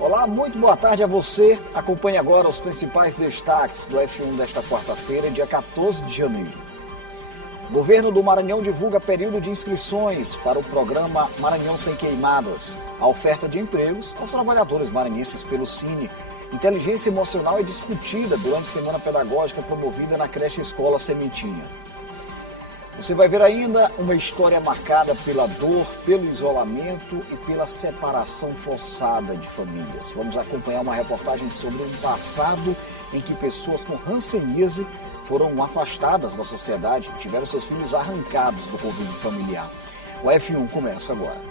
Olá, muito boa tarde a você. Acompanhe agora os principais destaques do F1 desta quarta-feira, dia 14 de janeiro. O governo do Maranhão divulga período de inscrições para o programa Maranhão Sem Queimadas. A oferta de empregos aos trabalhadores maranhenses pelo Cine. Inteligência emocional é discutida durante a semana pedagógica promovida na creche Escola Sementinha. Você vai ver ainda uma história marcada pela dor, pelo isolamento e pela separação forçada de famílias. Vamos acompanhar uma reportagem sobre um passado em que pessoas com hanseníase foram afastadas da sociedade e tiveram seus filhos arrancados do convívio familiar. O F1 começa agora.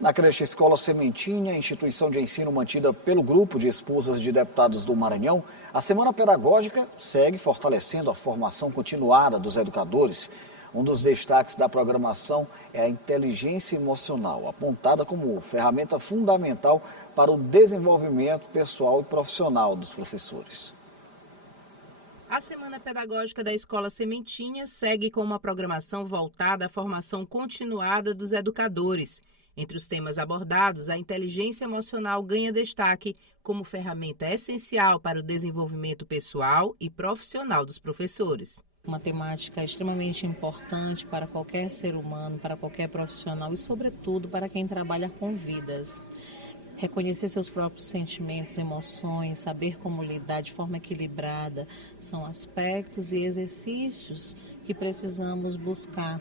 Na creche Escola Sementinha, instituição de ensino mantida pelo grupo de esposas de deputados do Maranhão, a semana pedagógica segue fortalecendo a formação continuada dos educadores. Um dos destaques da programação é a inteligência emocional, apontada como ferramenta fundamental para o desenvolvimento pessoal e profissional dos professores. A Semana Pedagógica da Escola Sementinha segue com uma programação voltada à formação continuada dos educadores. Entre os temas abordados, a inteligência emocional ganha destaque como ferramenta essencial para o desenvolvimento pessoal e profissional dos professores. Uma temática extremamente importante para qualquer ser humano, para qualquer profissional e, sobretudo, para quem trabalha com vidas. Reconhecer seus próprios sentimentos, emoções, saber como lidar de forma equilibrada, são aspectos e exercícios que precisamos buscar.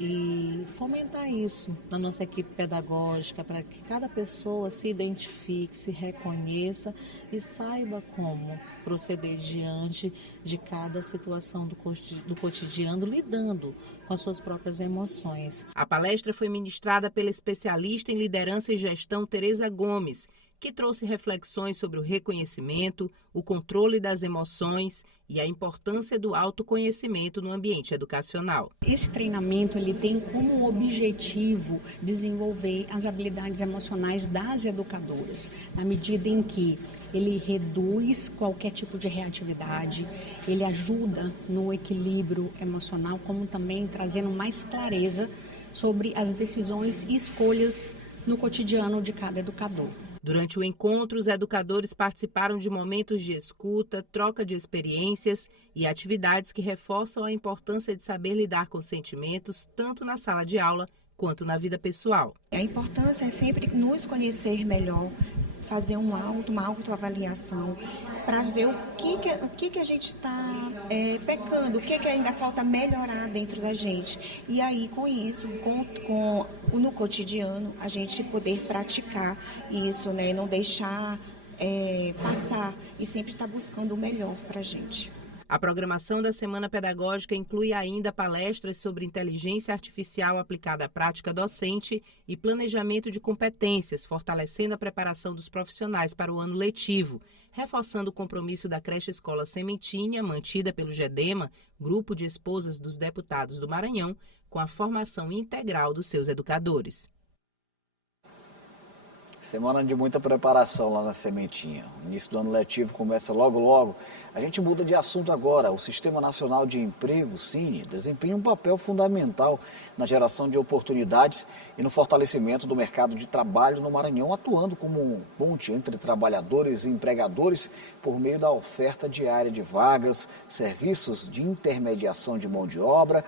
E fomentar isso na nossa equipe pedagógica, para que cada pessoa se identifique, se reconheça e saiba como proceder diante de cada situação do cotidiano, lidando com as suas próprias emoções. A palestra foi ministrada pela especialista em liderança e gestão Tereza Gomes, que trouxe reflexões sobre o reconhecimento, o controle das emoções e a importância do autoconhecimento no ambiente educacional. Esse treinamento ele tem como objetivo desenvolver as habilidades emocionais das educadoras, na medida em que ele reduz qualquer tipo de reatividade, ele ajuda no equilíbrio emocional, como também trazendo mais clareza sobre as decisões e escolhas no cotidiano de cada educador. Durante o encontro, os educadores participaram de momentos de escuta, troca de experiências e atividades que reforçam a importância de saber lidar com sentimentos, tanto na sala de aula quanto na vida pessoal. A importância é sempre nos conhecer melhor, fazer uma autoavaliação, para ver o que a gente está pecando, o que ainda falta melhorar dentro da gente. E aí, com isso, no cotidiano, a gente poder praticar isso, né? Não deixar passar e sempre estar buscando o melhor para a gente. A programação da Semana Pedagógica inclui ainda palestras sobre inteligência artificial aplicada à prática docente e planejamento de competências, fortalecendo a preparação dos profissionais para o ano letivo, reforçando o compromisso da creche Escola Sementinha, mantida pelo GEDEMA, Grupo de Esposas dos Deputados do Maranhão, com a formação integral dos seus educadores. Semana de muita preparação lá na Sementinha. O início do ano letivo começa logo. A gente muda de assunto agora. O Sistema Nacional de Emprego, Cine, desempenha um papel fundamental na geração de oportunidades e no fortalecimento do mercado de trabalho no Maranhão, atuando como um ponte entre trabalhadores e empregadores por meio da oferta diária de vagas, serviços de intermediação de mão de obra,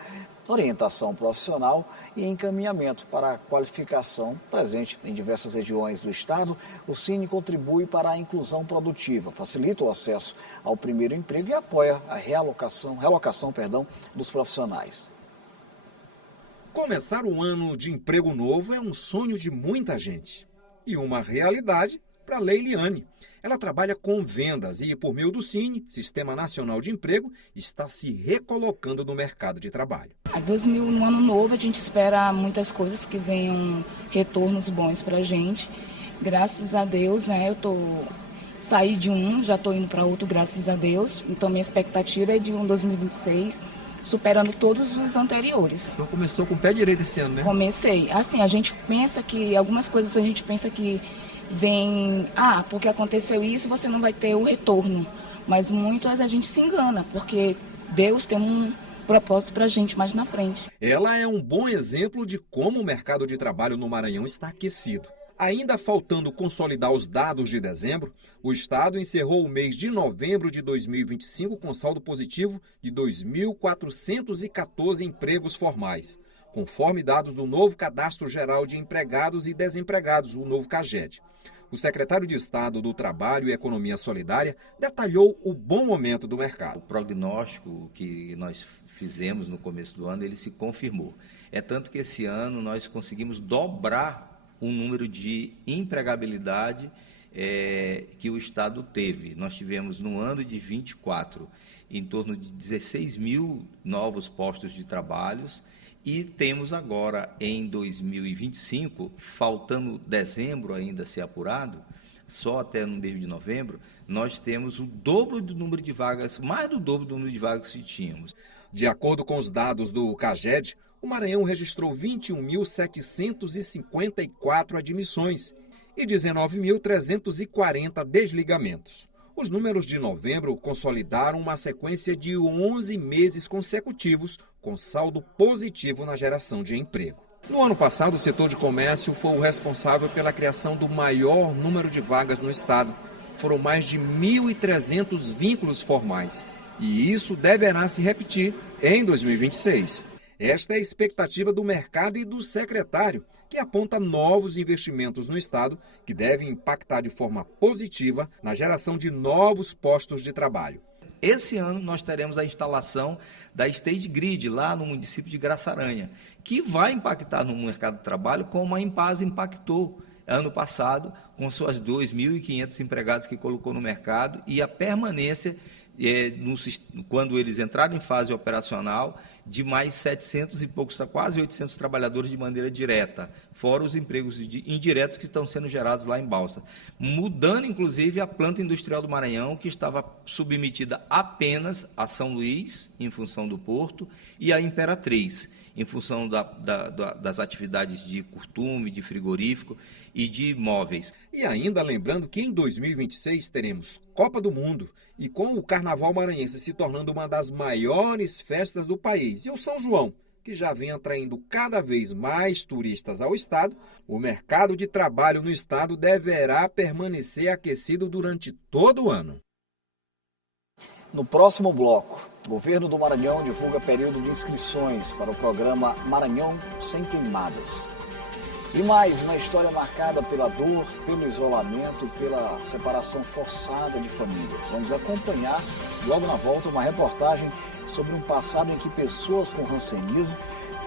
orientação profissional e encaminhamento para a qualificação. Presente em diversas regiões do estado, o Cine contribui para a inclusão produtiva, facilita o acesso ao primeiro emprego e apoia a relocação dos profissionais. Começar um ano de emprego novo é um sonho de muita gente e uma realidade para Leiliane. Ela trabalha com vendas e, por meio do Cine, Sistema Nacional de Emprego, está se recolocando no mercado de trabalho. No ano novo, a gente espera muitas coisas que venham retornos bons para a gente. Graças a Deus, né, saí de um, já estou indo para outro, graças a Deus. Então, minha expectativa é de um 2026 superando todos os anteriores. Então começou com o pé direito esse ano, né? Comecei. Assim, a gente pensa que, algumas coisas a gente pensa que vem, porque aconteceu isso, você não vai ter o retorno. Mas muitas a gente se engana, porque Deus tem um propósito para a gente mais na frente. Ela é um bom exemplo de como o mercado de trabalho no Maranhão está aquecido. Ainda faltando consolidar os dados de dezembro, o Estado encerrou o mês de novembro de 2025 com saldo positivo de 2.414 empregos formais, conforme dados do novo Cadastro Geral de Empregados e Desempregados, o novo CAGED. O secretário de Estado do Trabalho e Economia Solidária detalhou o bom momento do mercado. O prognóstico que nós fizemos no começo do ano, ele se confirmou. É tanto que esse ano nós conseguimos dobrar o número de empregabilidade que o Estado teve. Nós tivemos no ano de 24 em torno de 16 mil novos postos de trabalho e temos agora em 2025, faltando dezembro ainda a ser apurado, só até no mês de novembro, nós temos o dobro do número de vagas, mais do dobro do número de vagas que tínhamos. De acordo com os dados do CAGED, o Maranhão registrou 21.754 admissões e 19.340 desligamentos. Os números de novembro consolidaram uma sequência de 11 meses consecutivos com saldo positivo na geração de emprego. No ano passado, o setor de comércio foi o responsável pela criação do maior número de vagas no estado. Foram mais de 1.300 vínculos formais. E isso deverá se repetir em 2026. Esta é a expectativa do mercado e do secretário, que aponta novos investimentos no estado que devem impactar de forma positiva na geração de novos postos de trabalho. Esse ano nós teremos a instalação da State Grid lá no município de Graçaranha, que vai impactar no mercado de trabalho como a Impasa impactou ano passado com suas 2.500 empregados que colocou no mercado e a permanência quando eles entraram em fase operacional, de mais 700 e poucos, quase 800 trabalhadores de maneira direta, fora os empregos indiretos que estão sendo gerados lá em Balsa, mudando inclusive a planta industrial do Maranhão, que estava submetida apenas a São Luís, em função do porto, e a Imperatriz, em função das atividades de curtume, de frigorífico e de móveis. E ainda lembrando que em 2026 teremos Copa do Mundo e com o Carnaval Maranhense se tornando uma das maiores festas do país e o São João, que já vem atraindo cada vez mais turistas ao estado, o mercado de trabalho no estado deverá permanecer aquecido durante todo o ano. No próximo bloco, o governo do Maranhão divulga período de inscrições para o programa Maranhão Sem Queimadas. E mais uma história marcada pela dor, pelo isolamento, pela separação forçada de famílias. Vamos acompanhar, logo na volta, uma reportagem sobre um passado em que pessoas com hanseníase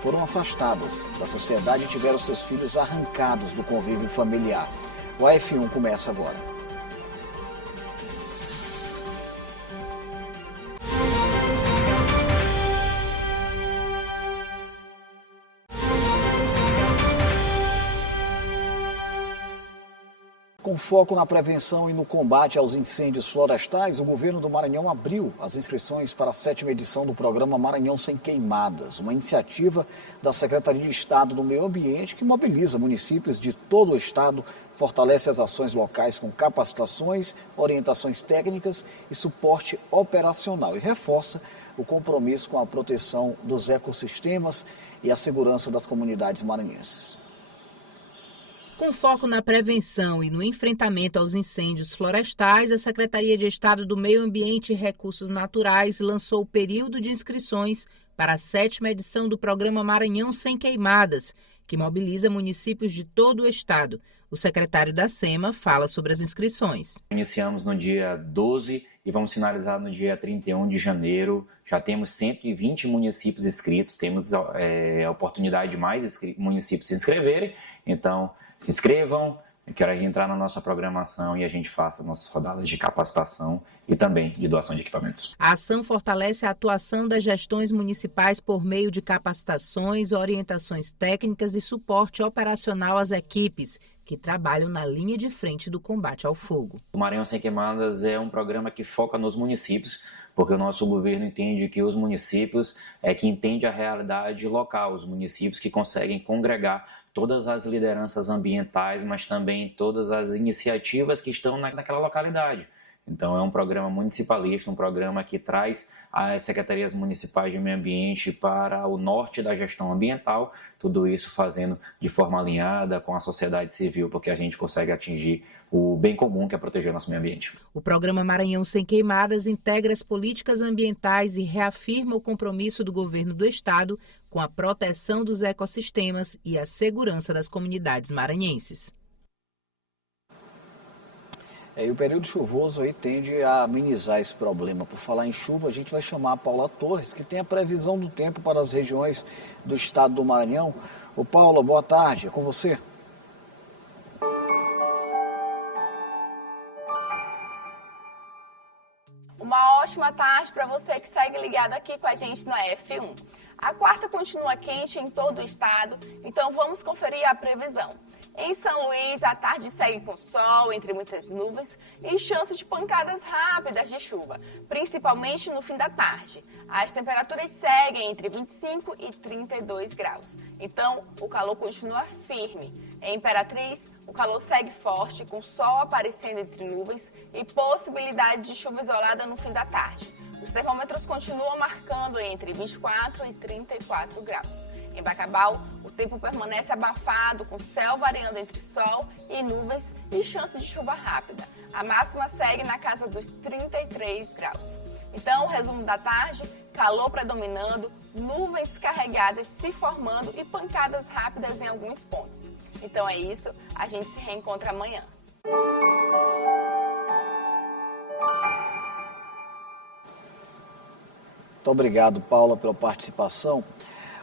foram afastadas da sociedade e tiveram seus filhos arrancados do convívio familiar. O AF1 começa agora. Com foco na prevenção e no combate aos incêndios florestais, o governo do Maranhão abriu as inscrições para a 7ª edição do programa Maranhão Sem Queimadas, uma iniciativa da Secretaria de Estado do Meio Ambiente que mobiliza municípios de todo o estado, fortalece as ações locais com capacitações, orientações técnicas e suporte operacional e reforça o compromisso com a proteção dos ecossistemas e a segurança das comunidades maranhenses. Com foco na prevenção e no enfrentamento aos incêndios florestais, a Secretaria de Estado do Meio Ambiente e Recursos Naturais lançou o período de inscrições para a 7ª edição do programa Maranhão Sem Queimadas, que mobiliza municípios de todo o estado. O secretário da SEMA fala sobre as inscrições. Iniciamos no dia 12 e vamos finalizar no dia 31 de janeiro. Já temos 120 municípios inscritos, temos a oportunidade de mais municípios se inscreverem, então se inscrevam, que hora de entrar na nossa programação e a gente faça nossas rodadas de capacitação e também de doação de equipamentos. A ação fortalece a atuação das gestões municipais por meio de capacitações, orientações técnicas e suporte operacional às equipes que trabalham na linha de frente do combate ao fogo. O Maranhão Sem Queimadas é um programa que foca nos municípios porque o nosso governo entende que os municípios que entende a realidade local, os municípios que conseguem congregar todas as lideranças ambientais, mas também todas as iniciativas que estão naquela localidade. Então é um programa municipalista, um programa que traz as secretarias municipais de meio ambiente para o norte da gestão ambiental, tudo isso fazendo de forma alinhada com a sociedade civil, porque a gente consegue atingir o bem comum, que é proteger o nosso meio ambiente. O programa Maranhão Sem Queimadas integra as políticas ambientais e reafirma o compromisso do governo do estado com a proteção dos ecossistemas e a segurança das comunidades maranhenses. E o período chuvoso aí tende a amenizar esse problema. Por falar em chuva, a gente vai chamar a Paula Torres, que tem a previsão do tempo para as regiões do estado do Maranhão. Ô Paula, boa tarde, é com você. Uma ótima tarde para você que segue ligado aqui com a gente no F1. A quarta continua quente em todo o estado, então vamos conferir a previsão. Em São Luís, a tarde segue com sol, entre muitas nuvens, e chance de pancadas rápidas de chuva, principalmente no fim da tarde. As temperaturas seguem entre 25 e 32 graus, então o calor continua firme. Em Imperatriz, o calor segue forte, com sol aparecendo entre nuvens e possibilidade de chuva isolada no fim da tarde. Os termômetros continuam marcando entre 24 e 34 graus. Em Bacabal, o tempo permanece abafado, com céu variando entre sol e nuvens e chance de chuva rápida. A máxima segue na casa dos 33 graus. Então, o resumo da tarde, calor predominando, nuvens carregadas se formando e pancadas rápidas em alguns pontos. Então é isso, a gente se reencontra amanhã. Muito obrigado, Paula, pela participação.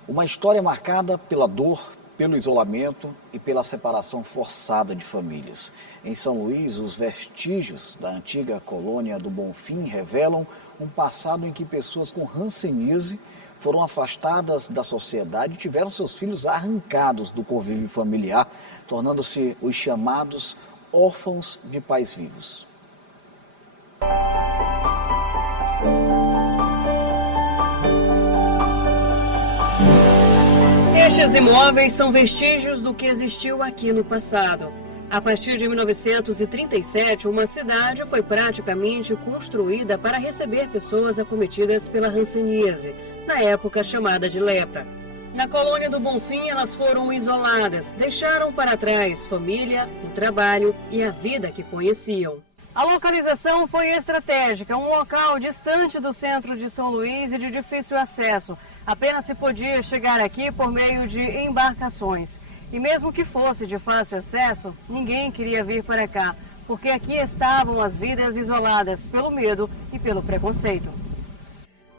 Uma história marcada pela dor, pelo isolamento e pela separação forçada de famílias. Em São Luís, os vestígios da antiga colônia do Bonfim revelam um passado em que pessoas com hanseníase foram afastadas da sociedade e tiveram seus filhos arrancados do convívio familiar, tornando-se os chamados órfãos de pais vivos. Estes imóveis são vestígios do que existiu aqui no passado. A partir de 1937, uma cidade foi praticamente construída para receber pessoas acometidas pela hanseníase, na época chamada de lepra. Na colônia do Bonfim, elas foram isoladas, deixaram para trás família, o trabalho e a vida que conheciam. A localização foi estratégica, um local distante do centro de São Luís e de difícil acesso. Apenas se podia chegar aqui por meio de embarcações. E mesmo que fosse de fácil acesso, ninguém queria vir para cá, porque aqui estavam as vidas isoladas pelo medo e pelo preconceito.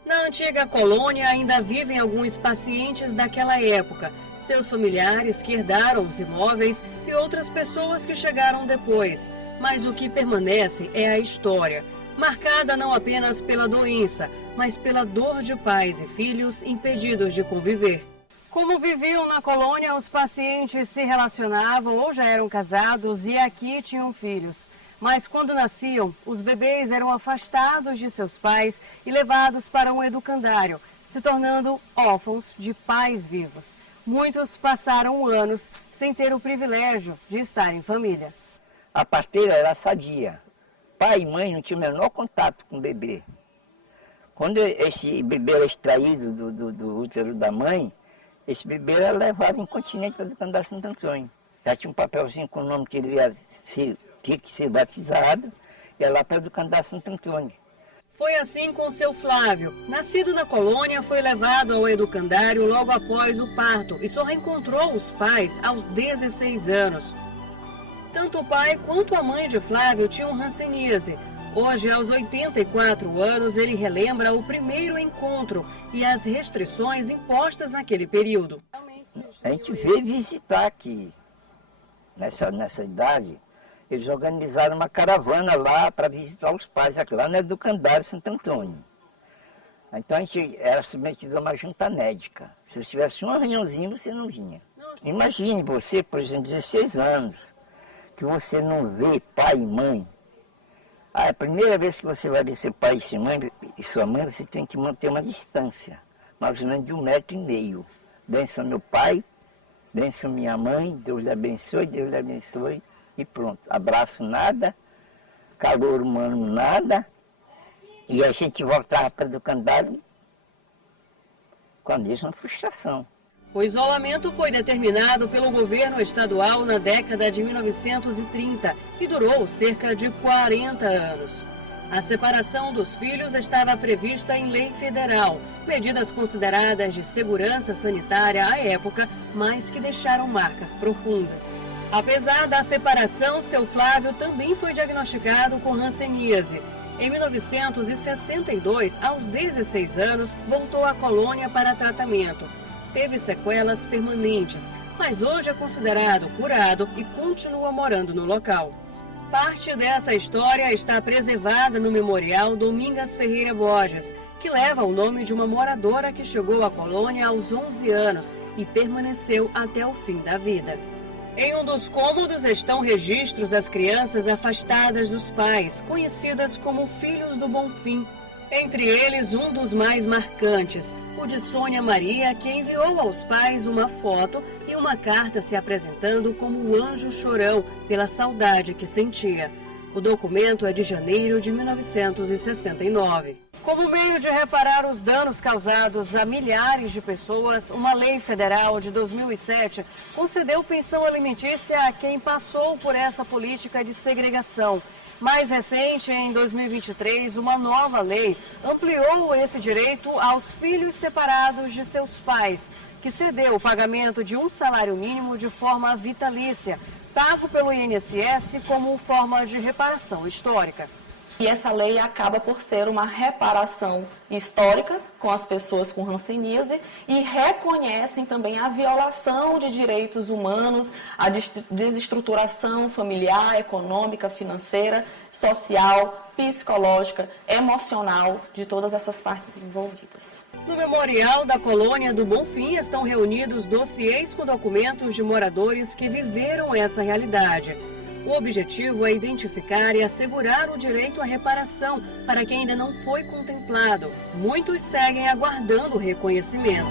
Na antiga colônia ainda vivem alguns pacientes daquela época, seus familiares que herdaram os imóveis e outras pessoas que chegaram depois. Mas o que permanece é a história, marcada não apenas pela doença, mas pela dor de pais e filhos impedidos de conviver. Como viviam na colônia, os pacientes se relacionavam ou já eram casados e aqui tinham filhos. Mas quando nasciam, os bebês eram afastados de seus pais e levados para um educandário, se tornando órfãos de pais vivos. Muitos passaram anos sem ter o privilégio de estar em família. A parteira era sadia. Pai e mãe não tinham o menor contato com o bebê. Quando esse bebê era extraído do útero da mãe, esse bebê era levado incontinente para o educandário Santo Antônio. Já tinha um papelzinho com o nome que ele tinha que ser batizado, e ia lá para o educandário Santo Antônio. Foi assim com seu Flávio. Nascido na colônia, foi levado ao educandário logo após o parto e só reencontrou os pais aos 16 anos. Tanto o pai quanto a mãe de Flávio tinham hanseníase. Hoje, aos 84 anos, ele relembra o primeiro encontro e as restrições impostas naquele período. A gente veio visitar aqui, nessa idade, eles organizaram uma caravana lá para visitar os pais, lá no educandário Santo Antônio. Então a gente era submetido a uma junta médica. Se tivesse um arranhãozinho, você não vinha. Imagine você, por exemplo, 16 anos, que você não vê pai e mãe A primeira vez que você vai ver seu pai e sua mãe, você tem que manter uma distância, mais ou menos de 1,5 metro. Benção meu pai, benção minha mãe, Deus lhe abençoe, e pronto. Abraço nada, calor humano nada, e a gente voltava para o candidato com a mesma frustração. O isolamento foi determinado pelo governo estadual na década de 1930 e durou cerca de 40 anos. A separação dos filhos estava prevista em lei federal, medidas consideradas de segurança sanitária à época, mas que deixaram marcas profundas. Apesar da separação, seu Flávio também foi diagnosticado com hanseníase. Em 1962, aos 16 anos, voltou à colônia para tratamento. Teve sequelas permanentes, mas hoje é considerado curado e continua morando no local. Parte dessa história está preservada no Memorial Domingas Ferreira Borges, que leva o nome de uma moradora que chegou à colônia aos 11 anos e permaneceu até o fim da vida. Em um dos cômodos estão registros das crianças afastadas dos pais, conhecidas como Filhos do Bonfim. Entre eles, um dos mais marcantes, o de Sônia Maria, que enviou aos pais uma foto e uma carta se apresentando como o anjo chorão pela saudade que sentia. O documento é de janeiro de 1969. Como meio de reparar os danos causados a milhares de pessoas, uma lei federal de 2007 concedeu pensão alimentícia a quem passou por essa política de segregação. Mais recente, em 2023, uma nova lei ampliou esse direito aos filhos separados de seus pais, que cedeu o pagamento de um salário mínimo de forma vitalícia, pago pelo INSS como forma de reparação histórica. E essa lei acaba por ser uma reparação histórica com as pessoas com hanseníase e reconhecem também a violação de direitos humanos, a desestruturação familiar, econômica, financeira, social, psicológica, emocional de todas essas partes envolvidas. No Memorial da Colônia do Bonfim estão reunidos dossiês com documentos de moradores que viveram essa realidade. O objetivo é identificar e assegurar o direito à reparação para quem ainda não foi contemplado. Muitos seguem aguardando o reconhecimento.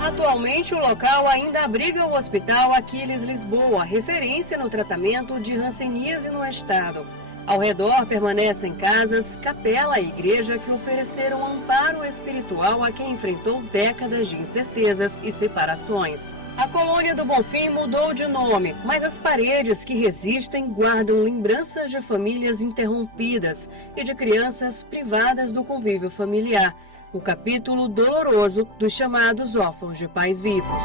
Atualmente, o local ainda abriga o Hospital Aquiles Lisboa, referência no tratamento de hanseníase no estado. Ao redor permanecem casas, capela e igreja que ofereceram amparo espiritual a quem enfrentou décadas de incertezas e separações. A Colônia do Bonfim mudou de nome, mas as paredes que resistem guardam lembranças de famílias interrompidas e de crianças privadas do convívio familiar. O capítulo doloroso dos chamados órfãos de pais vivos.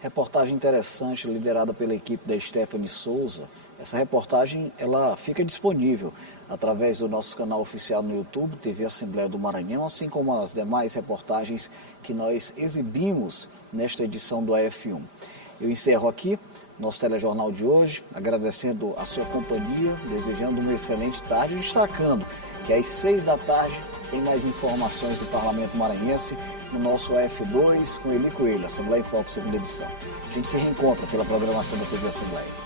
Reportagem interessante, liderada pela equipe da Stephanie Souza. Essa reportagem ela fica disponível através do nosso canal oficial no YouTube, TV Assembleia do Maranhão, assim como as demais reportagens que nós exibimos nesta edição do AF1. Eu encerro aqui nosso telejornal de hoje, agradecendo a sua companhia, desejando uma excelente tarde e destacando que às 6 da tarde tem mais informações do Parlamento Maranhense no nosso AF2 com Eli Coelho, Assembleia em Foco, segunda edição. A gente se reencontra pela programação da TV Assembleia.